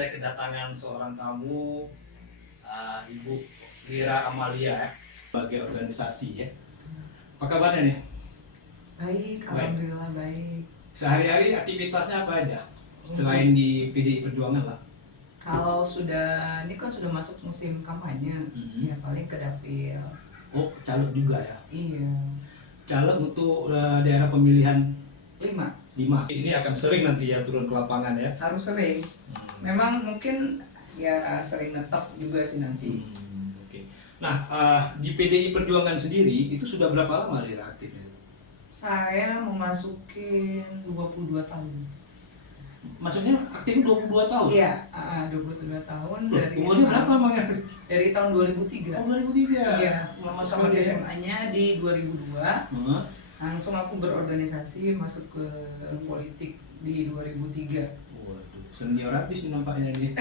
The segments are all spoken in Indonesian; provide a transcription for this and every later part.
saya kedatangan seorang tamu, Ibu Lira Amalia ya, sebagai organisasi ya. Apa kabarnya nih? Baik, alhamdulillah baik. Sehari-hari aktivitasnya apa aja? Selain di PDI Perjuangan lah. Kalau ini kan sudah masuk musim kampanye, ya paling ke dapil. Oh, caleg juga ya? Iya. Caleg untuk daerah pemilihan 5. Ini akan sering nanti ya turun ke lapangan ya? Harus sering. Memang mungkin ya sering netap juga sih nanti. Oke. Nah, di PDI Perjuangan sendiri itu sudah berapa lama Lira aktifnya? Saya memasuki 22 tahun. Maksudnya aktif 22 tahun? Iya, 22 tahun. Umurnya berapa emangnya? Dari tahun 2003. Oh, 2003. Iya, Lama sama sekali ya. SMA-nya di 2002. Langsung aku berorganisasi masuk ke politik di 2003. Waduh, senior habis nih nampaknya ini.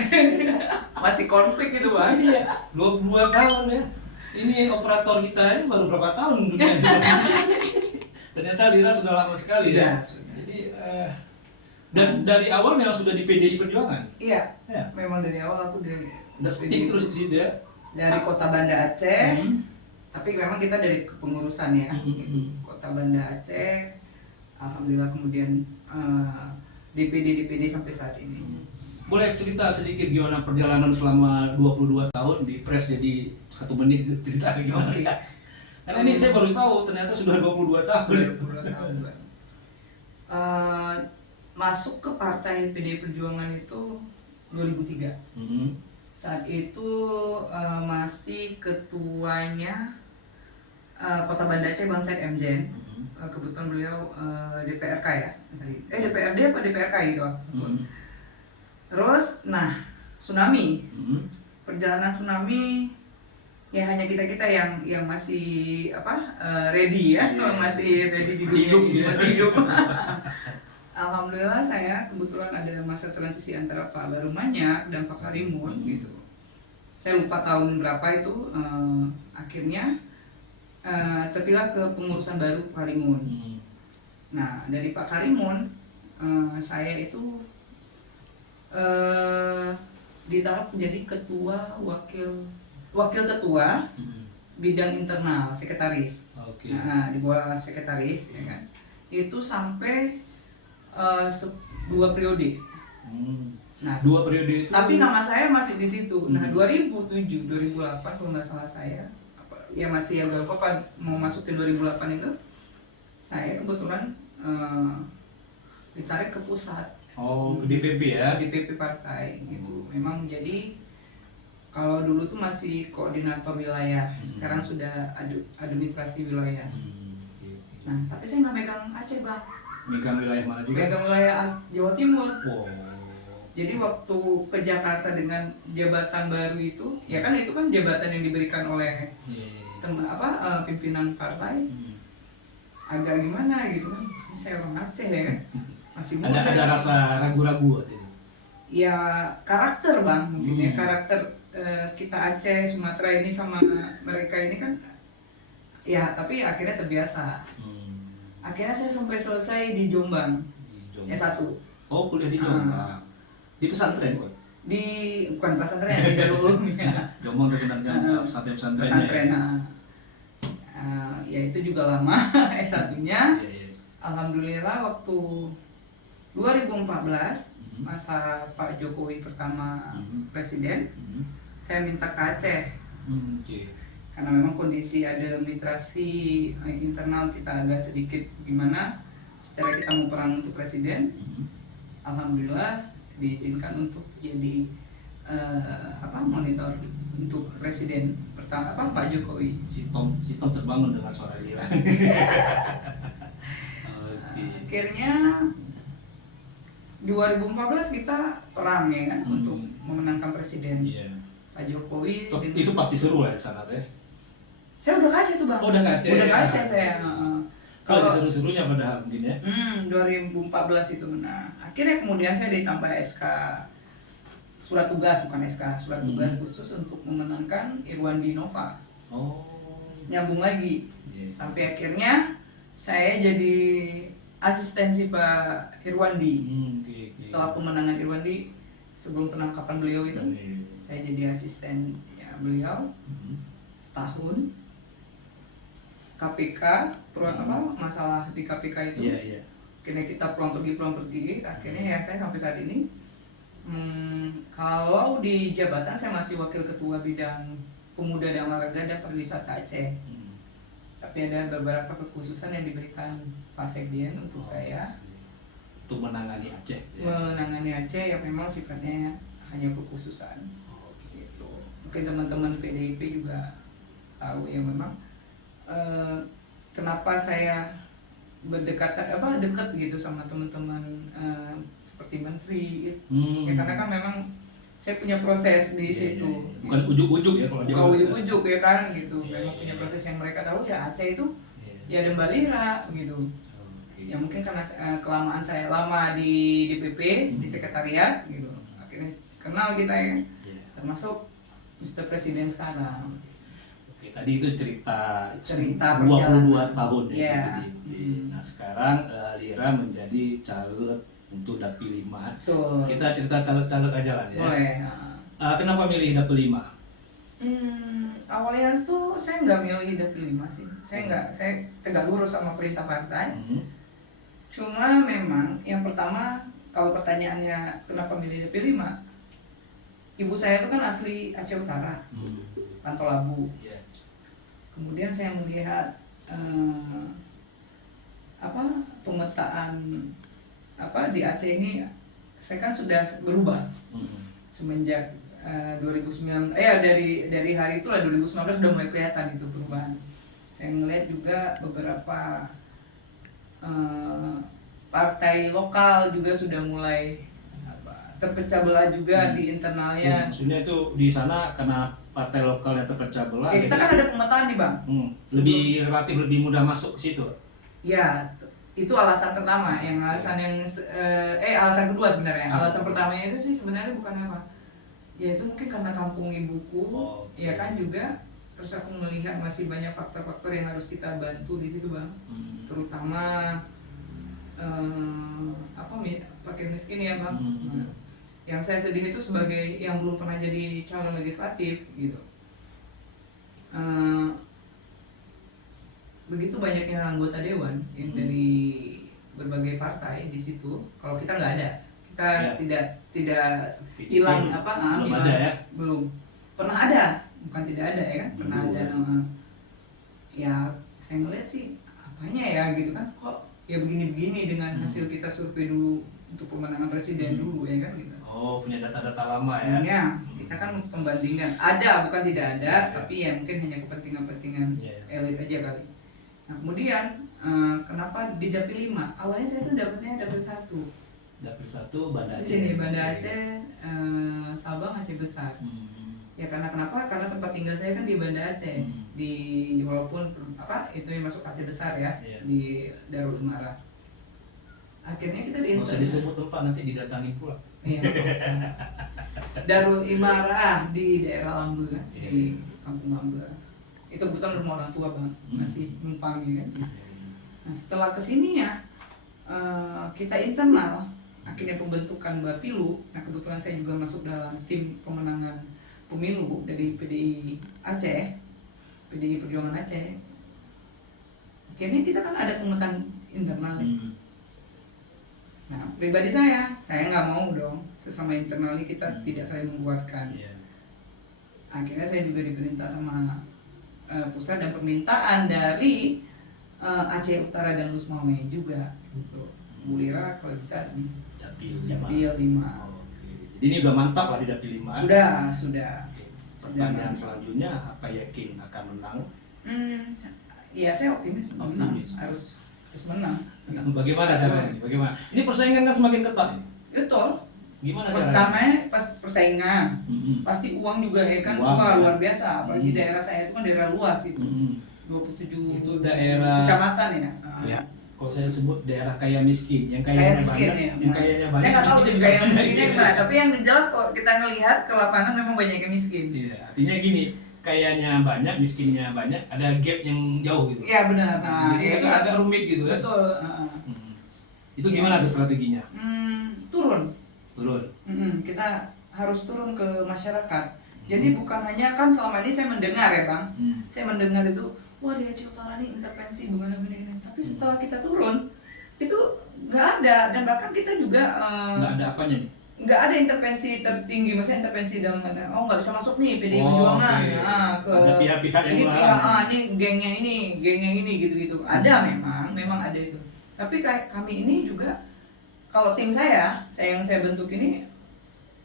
Masih konflik gitu Bang. Iya, 22 tahun ya. Ini operator kita ini baru berapa tahun dunia ternyata Lira sudah lama sekali ya. Sudah. Jadi dan dari awal memang sudah di PDI Perjuangan. Iya. Ya. Memang dari awal aku Udah stick terus di situ ya. dari Kota Banda Aceh. Tapi memang kita dari kepengurusan ya. Kota Banda Aceh. Alhamdulillah kemudian DPD sampai saat ini. Boleh cerita sedikit gimana perjalanan selama 22 tahun di press jadi 1 menit cerita gimana? Oke. Karena ini saya baru tahu ternyata sudah 22 tahun. 22 tahun. Masuk ke partai PDI Perjuangan itu 2003. Saat itu masih ketuanya Kota Banda Aceh Bang Said MZen. Kebetulan beliau DPRK ya. DPRD apa DPRK gitu. Terus, tsunami. Perjalanan tsunami ya hanya kita yang masih ready ya, masih ready di dunia, masih hidup. Alhamdulillah saya kebetulan ada masa transisi antara Pak Barumanyak dan Pak Karimun gitu. Saya lupa tahun berapa itu akhirnya terpilih ke pengurusan baru Pak Karimun. Nah dari Pak Karimun saya itu ditaruh menjadi ketua wakil ketua bidang internal sekretaris. Okay. Nah di bawah sekretaris ya kan itu sampai 2 periode. Nah 2 periode itu. tapi nama saya masih di situ. Nah 2007 2008 kalau nggak salah saya ya masih agak mau masuk ke 2008 itu saya kebetulan ditarik ke pusat. Oh, ke DPP ya? DPP partai gitu. Memang jadi kalau dulu tuh masih koordinator wilayah, sekarang sudah administrasi wilayah. Nah, tapi saya nggak megang Aceh Bang. Megang wilayah mana juga? Megang wilayah Jawa Timur. Wow. Jadi waktu ke Jakarta dengan jabatan baru itu, ya kan itu kan jabatan yang diberikan oleh pimpinan partai. Agak gimana gitu kan? Saya orang Aceh ya kan. Masih muda. Ada rasa ragu-ragu waktu itu? Ya karakter Bang mungkin ya, karakter kita Aceh, Sumatera ini sama mereka ini kan ya, tapi akhirnya terbiasa. Akhirnya saya sampai selesai di Jombang. S1. Oh, kuliah di Jombang. Di pesantren kok? Bukan pesantren, di Darul Ulum ya. Jombang terkenal dengan pesantren. Ya itu juga lama S1-nya. Alhamdulillah waktu 2014 masa Pak Jokowi pertama presiden, saya minta ke Aceh. Karena memang kondisi administrasi internal kita agak sedikit gimana, secara kita mau peran untuk presiden, alhamdulillah diizinkan untuk jadi monitor untuk presiden pertama Pak Jokowi. Si Tom terbangun dengan suara Lira. Akhirnya 2014 kita perang ya kan untuk memenangkan presiden. Pak Jokowi. Itu pasti seru lah di sana teh. Saya udah ke Aceh tuh Bang. Oh, udah ke Aceh. Udah ke Aceh saya. Kalau seru-serunya padahal mungkin ya. 2014 itu. Nah, akhirnya kemudian saya ditambah SK surat tugas, bukan SK, surat tugas khusus untuk memenangkan Irwandi Nova. Oh. Nyambung lagi. Sampai akhirnya saya jadi asistensi Pak Irwandi. Setelah pemenangan Irwandi, sebelum penangkapan beliau itu saya jadi asisten ya, beliau setahun. KPK masalah di KPK itu akhirnya kita pulang pergi akhirnya ya saya sampai saat ini kalau di jabatan saya masih wakil ketua bidang pemuda dan olahraga dan pariwisata Aceh. Tapi ada beberapa kekhususan yang diberikan Pak Sekjen untuk saya untuk menangani Aceh. Menangani Aceh yang memang sifatnya hanya kekhususan. Gitu. Mungkin teman-teman PDIP juga tahu ya memang kenapa saya dekat gitu sama teman-teman seperti menteri. Ya, karena kan memang saya punya proses di situ. Bukan ujuk-ujuk ya kalau bukan ujuk-ujuk ya kan gitu. Memang punya proses yang mereka tahu ya Aceh itu ya ada Mbak Lira gitu. Ya mungkin karena kelamaan saya lama di DPP, di sekretariat gitu. Akhirnya kenal kita ya. Termasuk Mr. Presiden sekarang. Oke, tadi itu cerita 22 perjalanan. tahun ya. Nah, sekarang Lira menjadi caleg untuk Dapil 5. Tuh. Kita cerita caleg-caleg aja lah ya. Boleh. Kenapa milih Dapil 5? Awalnya tuh saya nggak milih Dapil 5 sih. Saya tegak lurus sama perintah partai. Cuma memang yang pertama kalau pertanyaannya kenapa milih Dapil 5, ibu saya itu kan asli Aceh Utara, Pantolabu. Kemudian saya melihat pemetaan di Aceh ini, saya kan sudah berubah semenjak 2009 dari hari itulah 2019 sudah mulai kelihatan itu perubahan. Saya melihat juga beberapa partai lokal juga sudah mulai terpecah belah juga di internalnya. Maksudnya itu di sana karena partai lokal yang terpecah belah. Ya, kita kan ada pemetaan nih Bang. Relatif lebih mudah masuk ke situ. Ya, itu alasan pertama. Alasan kedua sebenarnya. Alasan pertamanya itu sih sebenarnya bukan apa. Ya itu mungkin karena kampung ibuku, ya kan juga. Terus aku melihat masih banyak faktor-faktor yang harus kita bantu di situ Bang. Terutama pakai miskin ya Bang. Yang saya sedih itu sebagai yang belum pernah jadi calon legislatif gitu. Begitu banyaknya anggota dewan dari berbagai partai di situ. Kalau kita nggak ada, kita tidak hilang belum pernah ada, bukan tidak ada ya kan, pernah ada. Ya saya ngeliat sih apanya ya gitu kan, kok ya begini-begini dengan hasil kita survei dulu untuk pemenangan presiden dulu ya kan gitu. Punya data-data lama ya. Ya, kita kan pembandingan. Ada, bukan tidak ada, tapi ya mungkin hanya kepentingan-kepentingan elit aja kali. Nah, kemudian kenapa di Dapil 5? Awalnya saya tuh dapatnya Dapil 1. Dapil 1 Banda Aceh. Di sini Banda Aceh, Sabang Aceh Besar. Ya karena kenapa? Karena tempat tinggal saya kan di Banda Aceh. Walaupun itu yang masuk Aceh Besar ya, di Darul Imara. Akhirnya kita nggak usah disebut tempat, nanti didatangi pula. Iya. Darul Imara di daerah Lambeur, di kampung Lambeur. Itu kebetulan rumah orang tua Bang, masih numpang kan. Nah setelah kesini ya, kita internal, akhirnya pembentukan Bapilu. Nah kebetulan saya juga masuk dalam tim pemenangan pemilu dari PDI Aceh, PDI Perjuangan Aceh. Akhirnya kita kan ada pemetaan internal. Nah, pribadi saya nggak mau dong sesama internal kita tidak saling menguatkan. Akhirnya saya juga diperintah sama pusat dan permintaan dari Aceh Utara dan Lusmame juga. Bu Lira kalau bisa Dapil 5. Jadi ini udah mantap lah di Dapil 5. Sudah. Pertanyaan selanjutnya, apa yakin akan menang? Iya saya optimis menang. Harus menang. Bagaimana caranya ini? Bagaimana? Ini persaingan kan semakin ketat ini. Betul. Gimana caranya? Pertama pas persaingan, pasti uang juga ya kan, luar biasa. Apalagi daerah saya itu kan daerah luas itu, 27 itu daerah kecamatan ya. Kalau saya sebut daerah kaya miskin, yang kayanya banyak, yang kayanya banyak. Saya nggak tahu miskinnya kaya banyak. miskinnya gimana, tapi yang jelas kalau kita ngelihat ke lapangan memang banyak yang miskin. Iya, artinya gini, kayanya banyak, miskinnya banyak, ada gap yang jauh gitu. Iya benar. Jadi itu agak rumit gitu ya. Betul. Itu gimana tuh strateginya? Turun Turun. Kita harus turun ke masyarakat. Jadi bukan hanya kan selama ini saya mendengar ya Bang, saya mendengar itu, wah di Aceh Utara nih intervensi bagaimana begini. Tapi setelah kita turun, itu nggak ada, dan bahkan kita juga Nggak ada apanya nih? nggak ada intervensi tertinggi, maksudnya intervensi dalam kata, oh nggak bisa masuk nih PDI Perjuangan, oke. ke Ada pihak-pihak yang ini melarang. ini gengnya ini gitu-gitu. Ada memang ada itu. Tapi kayak kami ini juga, kalau tim saya yang saya bentuk ini,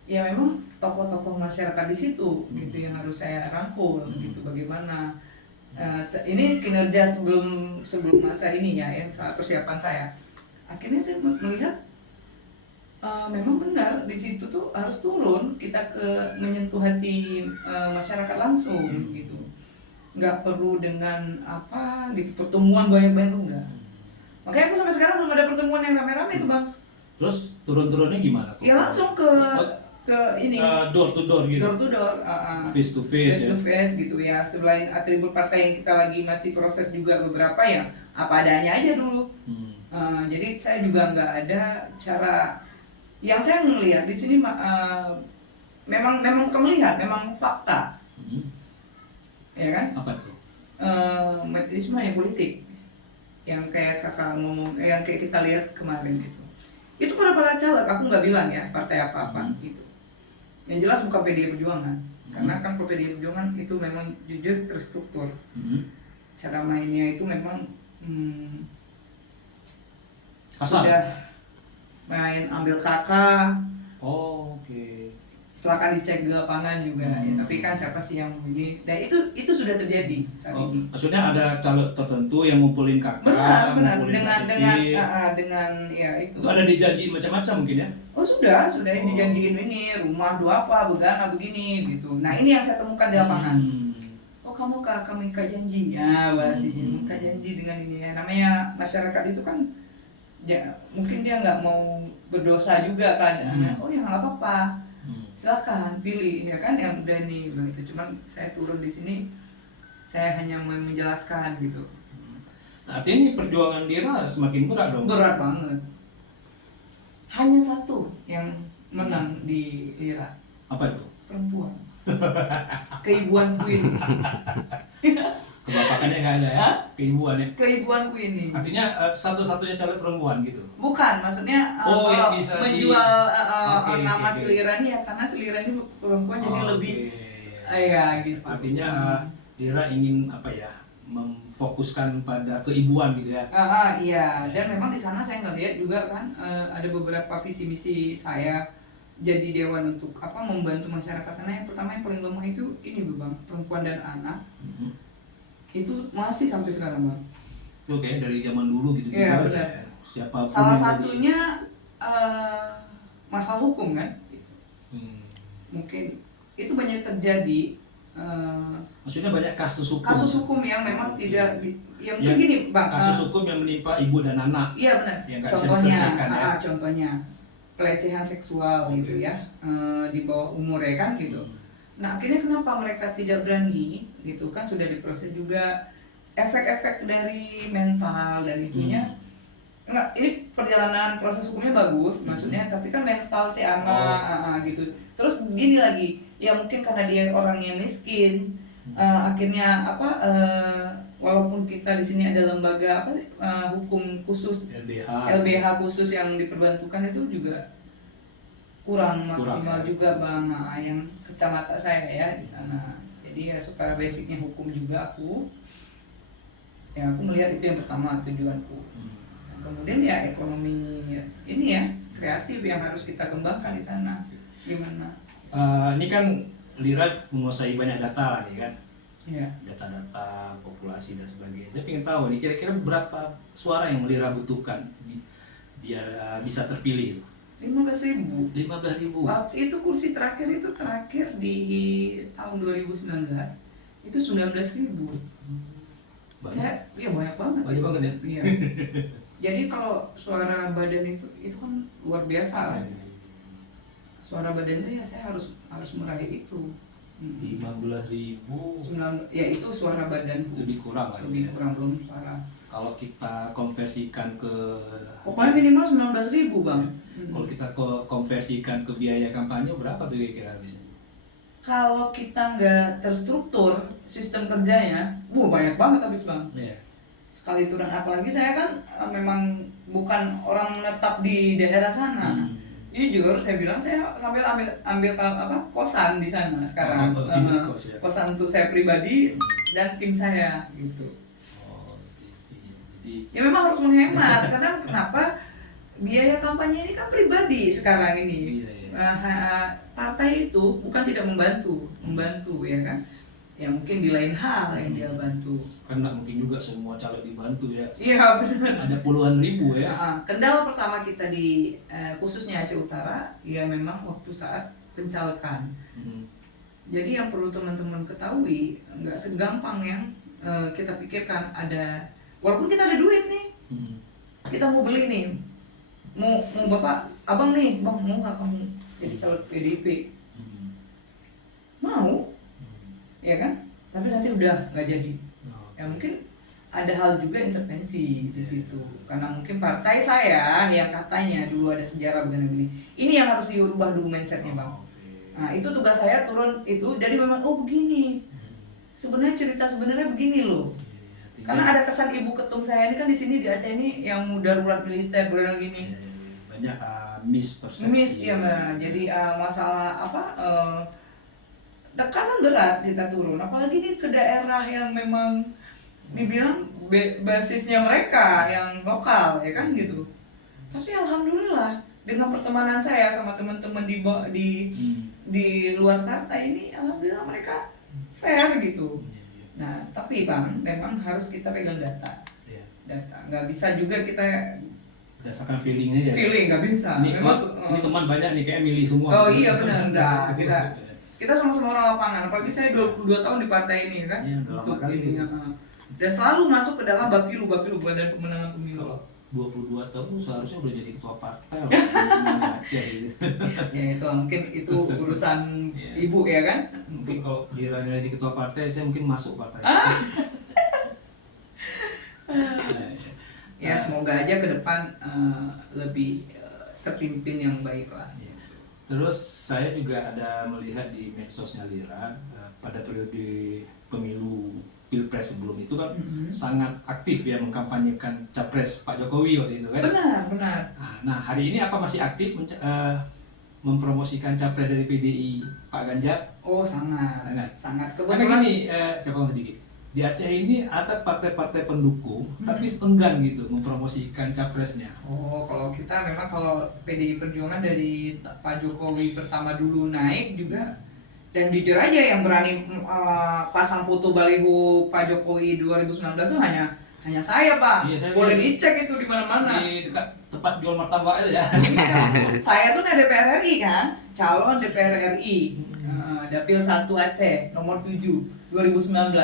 ya memang tokoh-tokoh masyarakat di situ gitu yang harus saya rangkul gitu, bagaimana ini kinerja sebelum masa ini ya, yang persiapan saya. Akhirnya saya melihat memang benar di situ tuh harus turun kita ke menyentuh hati masyarakat langsung gitu. Nggak perlu dengan apa gitu pertemuan banyak-banyak tuh enggak. Makanya aku sampai sekarang belum ada pertemuan yang rame-rame itu Bang. Terus turun-turunnya gimana? Ya langsung ke ini door to door gitu. door to door, Face to face, face to face gitu ya. Selain atribut partai yang kita lagi masih proses juga beberapa ya, apa adanya aja dulu. Jadi saya juga nggak ada cara yang saya melihat di sini memang melihat memang fakta, ya kan? Apa tuh? Mekanisme yang politik yang kayak kakak ngomong, yang kayak kita lihat kemarin gitu. Itu para caleg, aku nggak bilang ya partai apa-apa gitu. Yang jelas bukan PDI Perjuangan, karena kan PDI Perjuangan itu memang jujur terstruktur. Cara mainnya itu memang Asal? sudah main ambil kakak. Oke. Silakan dicek di lapangan juga ya. Tapi kan siapa sih yang ini? Nah itu sudah terjadi saat ini. Maksudnya ada caleg tertentu yang ngumpulin kakak, Benar ngumpulin dengan ya itu. Itu ada dijanji macam-macam mungkin ya? Oh sudah dijanjiin ini rumah duafa begini gitu. Nah ini yang saya temukan di lapangan. Oh kamu kami janji ya bahasanya, janji dengan ini ya. Namanya masyarakat itu kan ya, mungkin dia nggak mau berdosa juga kan. Oh ya nggak apa-apa. Silakan pilih ya kan yang udah ini gitu. Cuman saya turun di sini, saya hanya menjelaskan gitu. Artinya ini perjuangan Lira semakin berat dong? Berat banget. Hanya satu yang menang di Lira. Apa itu? Perempuan. Keibuanku ini. Kebapakannya nggak ada ya? Keibuannya? Keibuanku ini. Artinya satu-satunya caleg perempuan gitu? Bukan, maksudnya yang bisa menjual nama okay. Selira ini ya, karena Selira ini perempuan jadi lebih ya gitu. Artinya Lira ingin apa ya, memfokuskan pada keibuan gitu ya? Iya, dan memang di sana saya ngeliat juga kan ada beberapa visi misi saya jadi dewan untuk apa membantu masyarakat sana. Yang pertama yang paling lemah itu ini Bang, perempuan dan anak. Itu masih sampai sekarang Bang. Oke, dari zaman dulu gitu ya, juga benar. ya. Siapapun Salah satunya masalah hukum kan. Mungkin itu banyak terjadi. Maksudnya banyak kasus hukum yang memang tidak ya mungkin gini Bang. Kasus hukum yang menimpa ibu dan anak. Iya benar. Yang nggak bisa diselesaikan ya. Contohnya pelecehan seksual gitu ya, di bawah umur ya kan gitu. Nah akhirnya kenapa mereka tidak berani gitu kan, sudah diproses juga efek-efek dari mental dan itunya. Enggak, ini perjalanan proses hukumnya bagus maksudnya, tapi kan mental si anak gitu. Terus gini lagi, ya mungkin karena dia orang yang miskin, akhirnya apa walaupun kita di sini ada lembaga apa hukum khusus LBH khusus yang diperbantukan, itu juga kurang maksimal ya. Juga Bang, yang kacamata saya ya di sana. Jadi ya supaya basicnya hukum juga aku melihat itu yang pertama tujuanku. Kemudian ya ekonomi ini ya kreatif yang harus kita kembangkan di sana. Gimana? Ini kan Lira menguasai banyak data lah nih kan? Iya. Data-data populasi dan sebagainya. Saya ingin tahu nih kira-kira berapa suara yang Lira butuhkan biar bisa terpilih? 15.000. 15.000. Itu kursi terakhir di tahun 2019 itu 19.000. Saya banyak banget. Banyak banget ya. Iya. Jadi kalau suara badan itu kan luar biasa lah. Suara badan itu ya saya harus meraih itu. 15.000 ya itu suara badan lebih kurang lah lebih ya. kurang, belum suara. Kalau kita konversikan ke Pokoknya minimal 19.000 bang. kalau kita konversikan ke biaya kampanye berapa tuh kira-kira habisnya? Kalau kita nggak terstruktur sistem kerjanya, banyak banget habis bang. Iya. Sekali turun, apalagi saya kan memang bukan orang menetap di daerah sana. Jujur saya bilang saya sambil ambil kosan di sana sekarang. Kosan untuk saya pribadi dan tim saya gitu. Ya memang harus menghemat karena kenapa biaya kampanye ini kan pribadi sekarang ini. Partai itu bukan tidak membantu ya kan. Ya mungkin di lain hal yang dia bantu. Kan nggak mungkin juga semua caleg dibantu ya. Iya benar. Ada puluhan ribu ya. Kendala pertama kita di khususnya Aceh Utara ya memang waktu saat pencalekan. Jadi yang perlu teman-teman ketahui nggak segampang yang kita pikirkan. Ada walaupun kita ada duit nih, kita mau beli nih, mau bapak abang nih, bang mau nggak kamu jadi caleg PDIP? Mau, ya kan? Tapi nanti udah nggak jadi. Ya mungkin ada hal juga intervensi di situ karena mungkin partai saya yang katanya dulu ada sejarah begini, ini yang harus diubah dulu mindsetnya bang. Nah itu tugas saya turun itu, jadi memang begini sebenarnya cerita sebenarnya begini loh. Karena ada kesan ibu ketum saya ini kan di sini di Aceh ini yang darurat militer berada gini. Banyak mispersepsi. Ya mbak. Jadi masalah tekanan berat kita turun. Apalagi ini ke daerah yang memang dibilang basisnya mereka yang lokal ya kan gitu. Tapi alhamdulillah dengan pertemanan saya sama teman-teman di luar partai ini, alhamdulillah mereka fair gitu. Nah, tapi bang, memang harus kita pegang data. Nggak bisa juga kita berdasarkan feelingnya ya. Feeling nggak bisa. Ini teman banyak nih kayak milih semua. Oh iya benar, enggak. Kita sama-sama orang lapangan. Apalagi saya 22 tahun di partai ini kan. Iya, udah lama kali ini. Dan selalu masuk ke dalam Bapilu Badan Pemenangan Pemilu. Kalau 22 tahun seharusnya udah jadi ketua partai loh. Aceh gitu. Ya itu mungkin itu urusan ibu ya kan. Mungkin kalau kiranya jadi ketua partai saya mungkin masuk partai. Ya semoga aja ke depan lebih terpimpin yang baik lah. Terus saya juga ada melihat di medsosnya Lira pada periode pemilu Pilpres sebelum itu kan sangat aktif ya mengkampanyekan capres Pak Jokowi waktu itu kan. Benar. Nah hari ini apa masih aktif mempromosikan capres dari PDI Pak Ganjar? Oh sangat. Kebetulan ini saya potong sedikit. Di Aceh ini ada partai-partai pendukung tapi enggan gitu mempromosikan capresnya. Oh kalau kita memang kalau PDI Perjuangan dari Pak Jokowi pertama dulu naik juga. Dan jujur aja yang berani pasang foto baliho Pak Jokowi 2019 itu hanya saya Pak. Iya, saya boleh dicek itu di mana-mana. Di dekat tempat jual martabak aja ya. Saya tuh DPR RI kan, calon DPR RI, Dapil 1 Aceh nomor 7 2019.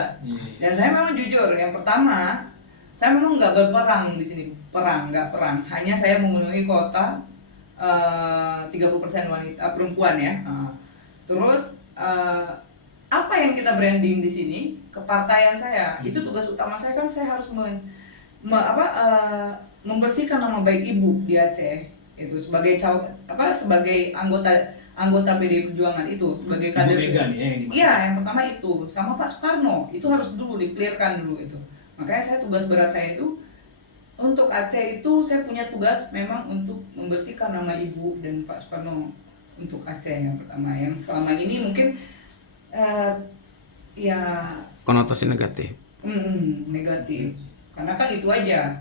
Dan saya memang jujur, yang pertama saya memang nggak berperang di sini, nggak perang. Hanya saya memenuhi kota 30% wanita perempuan ya. Terus apa yang kita branding di sini kepartaian saya itu tugas utama saya kan, saya harus membersihkan nama baik ibu di Aceh itu sebagai sebagai anggota PDI Perjuangan itu sebagai kader. Iya yang pertama itu sama Pak Soekarno itu harus dulu di-clearkan dulu itu. Makanya saya tugas berat saya itu untuk Aceh itu saya punya tugas memang untuk membersihkan nama ibu dan Pak Soekarno. Untuk Aceh yang pertama yang selama ini mungkin konotasi negatif. Negatif karena kan itu aja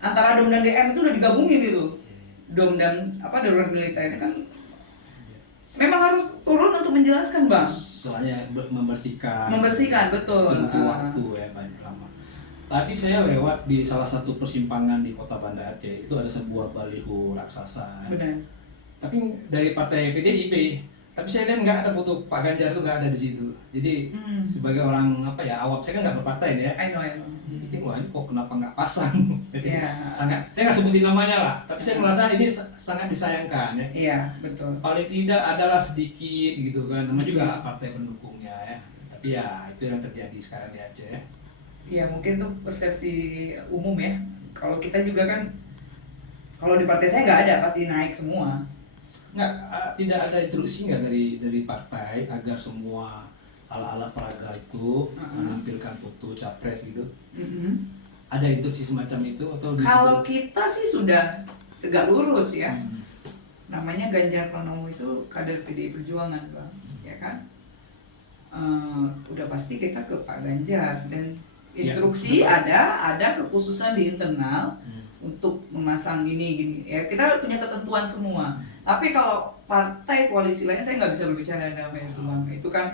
antara DOM dan DM itu udah digabungin itu. DOM dan darurat militer ini kan memang harus turun untuk menjelaskan bang. Soalnya membersihkan betul. Butuh waktu ya banyak lama. Tadi saya lewat di salah satu persimpangan di Kota Banda Aceh itu ada sebuah baliho raksasa. Benar. Tapi dari partai PDIP Tapi saya lihat nggak ada foto Pak Ganjar itu, nggak ada di situ. Jadi sebagai orang apa ya awam, saya kan nggak berpartai nih ya. I know. Bikin wah ini kok kenapa nggak pasang? Jadi Iya. sangat, saya nggak sebutin namanya lah. Tapi saya merasa ini sangat disayangkan ya. Iya, betul. Paling tidak adalah sedikit gitu kan. Nama juga partai pendukungnya ya. Tapi ya itu yang terjadi sekarang di Aceh ya. Iya, mungkin tuh persepsi umum ya. Kalau kita juga kan, kalau di partai saya nggak ada, pasti naik semua. Nggak, tidak ada instruksi nggak dari partai agar semua ala-ala peraga itu menampilkan foto capres gitu? Ada instruksi semacam itu atau? Kalau kita sih sudah tegak lurus ya. Namanya Ganjar Pranowo itu kader PDI Perjuangan, Bang, ya kan? Udah pasti kita ke Pak Ganjar, dan instruksi ada kekhususan di internal untuk memasang gini ya, kita punya ketentuan semua. Tapi kalau partai koalisi lainnya saya nggak bisa berbicara namanya itu, Bang. Itu kan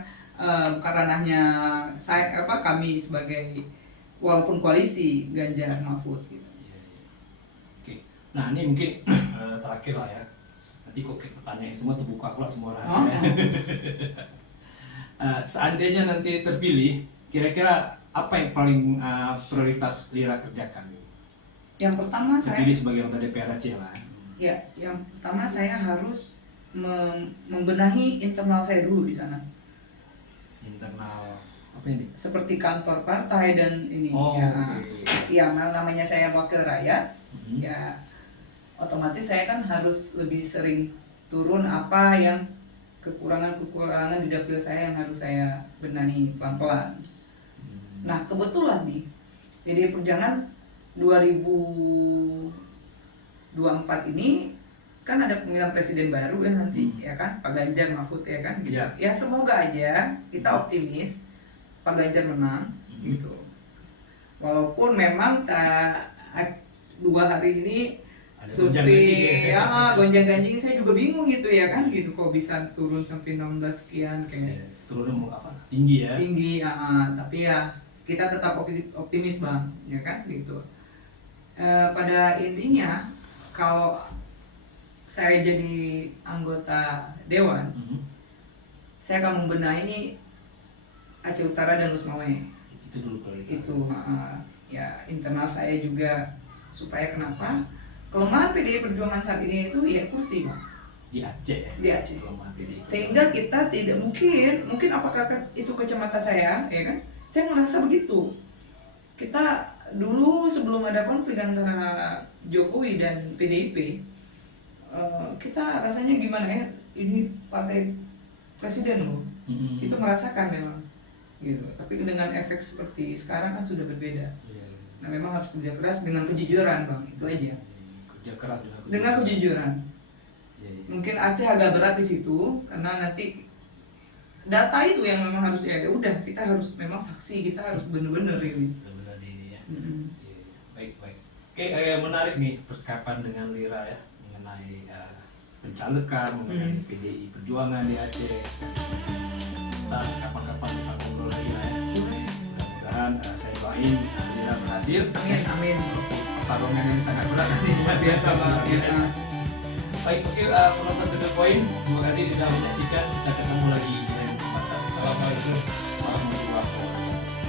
bukan ranahnya saya, kami sebagai walaupun koalisi Ganjar Mahfud gitu. Oke. Nah ini mungkin terakhir lah ya. Nanti kok kita tanyain semua terbuka pula semua rahasia. Seandainya nanti terpilih, kira-kira apa yang paling prioritas Lira kerjakan? Yang pertama terpilih sebagai anggota DPR Aceh lah. Ya, yang pertama saya harus membenahi internal saya dulu di sana. Internal apa ini? Seperti kantor partai dan ini yang namanya saya wakil rakyat, ya otomatis saya kan harus lebih sering turun apa yang kekurangan di dapil saya yang harus saya benahi pelan-pelan. Nah kebetulan nih, jadi Perjuangan 2024 ini kan ada pemilihan presiden baru ya nanti, ya kan, Pak Ganjar Mahfud ya kan, gitu. Ya semoga aja kita optimis Pak Ganjar menang, gitu. Walaupun memang 2 hari ini survei gonjang-ganjing saya juga bingung gitu ya kan, gitu kok bisa turun sampai 16 sekian kayak turun apa tinggi ya, tapi ya kita tetap optimis, Bang, ya kan, gitu. Pada intinya kalau saya jadi anggota dewan, saya akan membenahi Aceh Utara dan Lusmawe. Itu dulu kalau itu ya internal saya juga, supaya kenapa kelemahan PDI Perjuangan saat ini itu ya kursi, Bang, di Aceh ya? Di Aceh. Kelemahan PDI. Sehingga kita tidak mungkin apakah itu kacamata saya, ya kan? Saya merasa begitu. Kita dulu sebelum ada konflik antara Jokowi dan PDIP, kita rasanya gimana ya? Ini partai presiden loh. Itu merasakan memang, gitu. Tapi dengan efek seperti sekarang kan sudah berbeda. Nah memang harus kerja keras dengan kejujuran, Bang, itu aja. Kerja keras dengan kejujuran. Mungkin Aceh agak berat di situ karena nanti data itu yang memang harus ya udah kita harus memang saksi, kita harus benar-benar ini. Benar-benar ini ya. Baik. Oke, menarik nih percakapan dengan Lira ya mengenai pencalekan, mengenai PDI Perjuangan di Aceh. Ntar kapan-kapan kita ngobrol lagi lah ya. Mudah-mudahan saya doain Lira berhasil. Amin. Pertarungan ini sangat berat nanti. Biasa, Bang. Baik, oke, penonton To The Point, terima kasih sudah menyaksikan. Kita ketemu lagi di lain kesempatan. Assalamualaikum warahmatullahi wabarakatuh.